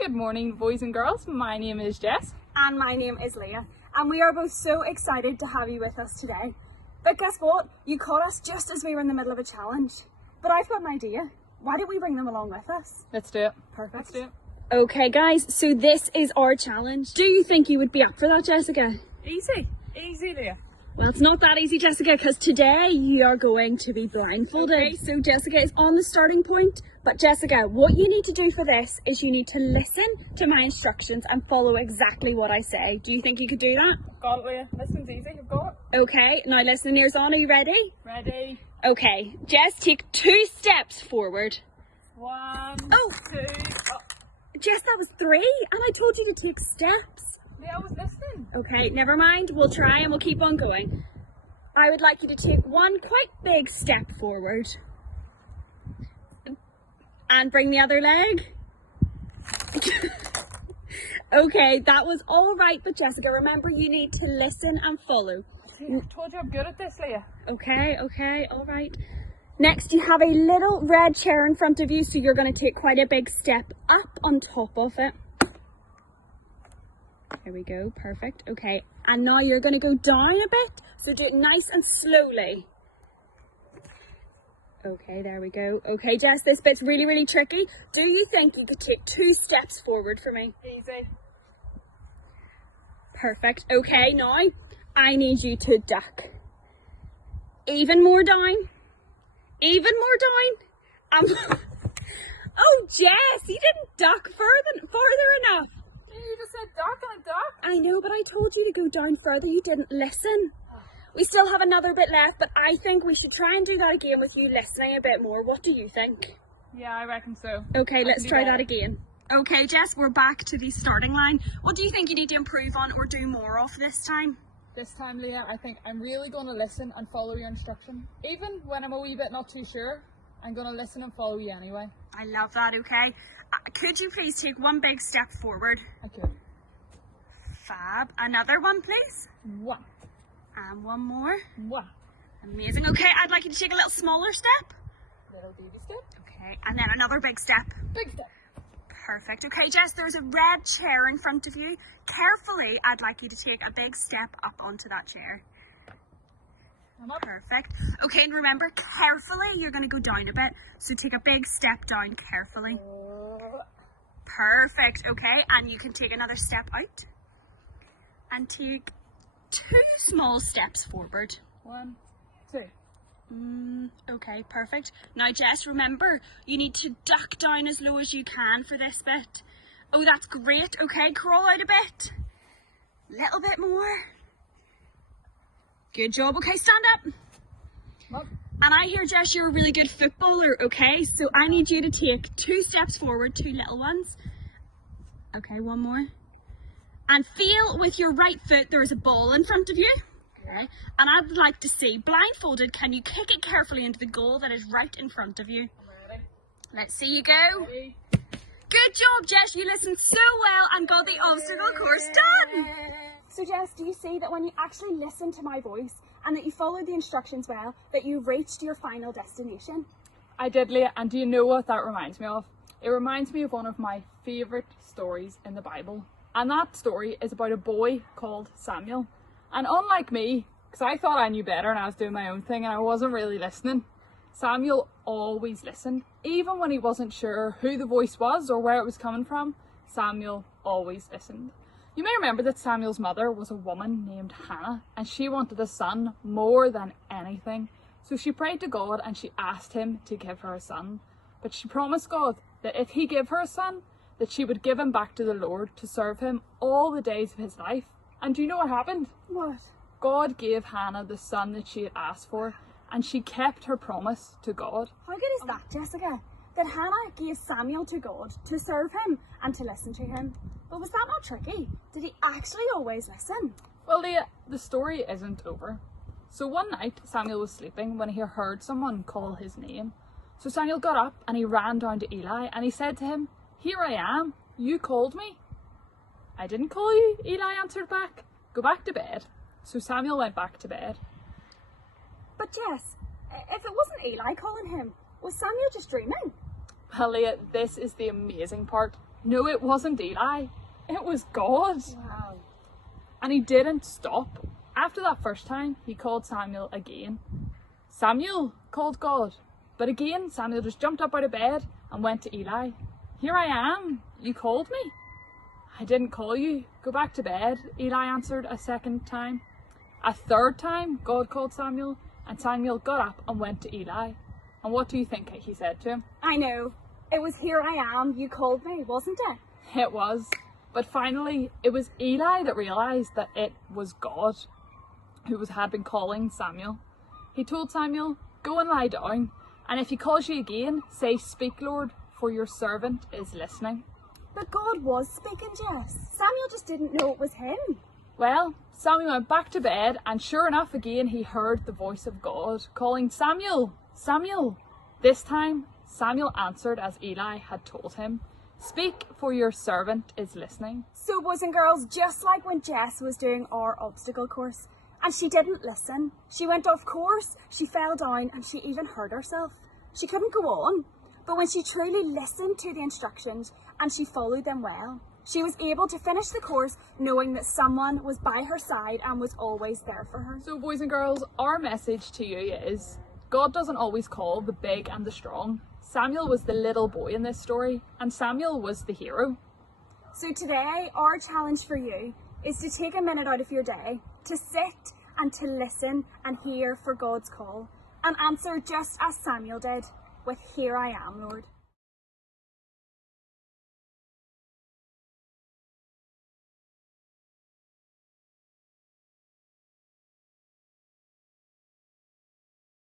Good morning, boys and girls. My name is Jess. And my name is Leah. And we are both so excited to have you with us today. But guess what? You caught us just as we were in the middle of a challenge. But I've got an idea. Why don't we bring them along with us? Let's do it. Perfect. Let's do it. Okay guys, so this is our challenge. Do you think you would be up for that, Jessica? Easy. Easy, Leah. Well, it's not that easy, Jessica, because today you are going to be blindfolded. Okay, so Jessica is on the starting point. But Jessica, what you need to do for this is you need to listen to my instructions and follow exactly what I say. Do you think you could do that? Got it, Leah. Listen's easy. You've got it. Okay, now listen, ears on. Are you ready? Ready. Okay, Jess, take 2 steps forward. 1, Oh. 2. Oh, Jess, that was 3, and I told you to take steps. Leah, I was listening. Okay, never mind. We'll try and we'll keep on going. I would like you to take 1 quite big step forward. And bring the other leg. Okay, that was all right, but Jessica, remember you need to listen and follow. I told you I'm good at this, Leah. Okay, all right. Next, you have a little red chair in front of you, so you're going to take quite a big step up on top of it. There we go, perfect. Okay, and now you're going to go down a bit, so do it nice and slowly. Okay, there we go. Okay, Jess, this bit's really, really tricky. Do you think you could take 2 steps forward for me? Easy. Perfect. Okay, now I need you to duck. Even more down. Even more down. Oh, Jess, you didn't duck further enough. You just said duck and a duck. I know, but I told you to go down further. You didn't listen. We still have another bit left, but I think we should try and do that again with you listening a bit more. What do you think? Yeah, I reckon so. Okay, let's try that again. Okay, Jess, we're back to the starting line. What do you think you need to improve on or do more of this time? This time, Leah, I think I'm really going to listen and follow your instruction. Even when I'm a wee bit not too sure, I'm going to listen and follow you anyway. I love that, okay. Could you please take 1 big step forward? I could. Fab. Another one, please. 1. And 1 more. 1. Amazing. Okay, I'd like you to take a little smaller step. Little baby step. Okay, and then another big step. Big step. Perfect. Okay, Jess, there's a red chair in front of you. Carefully, I'd like you to take a big step up onto that chair. I'm up. Perfect. Okay, and remember, carefully, you're going to go down a bit. So take a big step down carefully. Perfect. Okay, and you can take another step out. And take 2 small steps forward. 1, 2. Okay, perfect. Now, Jess, remember, you need to duck down as low as you can for this bit. Oh, that's great. Okay, crawl out a bit. Little bit more. Good job. Okay, stand up. Up. And I hear, Jess, you're a really good footballer, okay? So I need you to take 2 steps forward, 2 little ones. Okay, 1 more. And feel with your right foot there is a ball in front of you. Okay. And I'd like to see, blindfolded, can you kick it carefully into the goal that is right in front of you? I'm ready. Let's see you go. Ready. Good job, Jess. You listened so well and got the obstacle course done. So, Jess, do you see that when you actually listen to my voice and that you followed the instructions well, that you reached your final destination? I did, Leah, and do you know what that reminds me of? It reminds me of one of my favourite stories in the Bible. And that story is about a boy called Samuel. And unlike me, because I thought I knew better and I was doing my own thing and I wasn't really listening, Samuel always listened. Even when he wasn't sure who the voice was or where it was coming from, Samuel always listened. You may remember that Samuel's mother was a woman named Hannah, and she wanted a son more than anything. So she prayed to God and she asked him to give her a son. But she promised God that if he gave her a son, that she would give him back to the Lord to serve him all the days of his life. And do you know what happened? What? God gave Hannah the son that she had asked for, and she kept her promise to God. How good is that, Jessica? That Hannah gave Samuel to God to serve him and to listen to him. But was that not tricky? Did he actually always listen? Well, Leah, the story isn't over. So one night, Samuel was sleeping when he heard someone call his name. So Samuel got up and he ran down to Eli and he said to him, "Here I am, you called me." "I didn't call you," Eli answered back. "Go back to bed." So Samuel went back to bed. But Jess, if it wasn't Eli calling him, was Samuel just dreaming? Well, Leah, this is the amazing part. No, it wasn't Eli. It was God. Wow. And he didn't stop. After that first time, he called Samuel again. Samuel, called God. But again, Samuel just jumped up out of bed and went to Eli. Here I am. You called me. I didn't call you. Go back to bed, Eli answered a second time. A third time, God called Samuel, and Samuel got up and went to Eli. And what do you think he said to him? I know. It was here I am, you called me, wasn't it? It was. But finally, it was Eli that realised that it was God who had been calling Samuel. He told Samuel, go and lie down, and if he calls you again, say, speak, Lord, for your servant is listening. But God was speaking, Jess. Samuel just didn't know it was him. Well, Samuel went back to bed, and sure enough again he heard the voice of God calling, Samuel, Samuel. This time, Samuel answered as Eli had told him, speak, for your servant is listening. So boys and girls, just like when Jess was doing our obstacle course, and she didn't listen. She went off course, she fell down, and she even hurt herself. She couldn't go on. But when she truly listened to the instructions and she followed them well, she was able to finish the course knowing that someone was by her side and was always there for her. So boys and girls, our message to you is, God doesn't always call the big and the strong. Samuel was the little boy in this story, and Samuel was the hero. So today, our challenge for you is to take a minute out of your day to sit and to listen and hear for God's call and answer just as Samuel did with, here I am, Lord.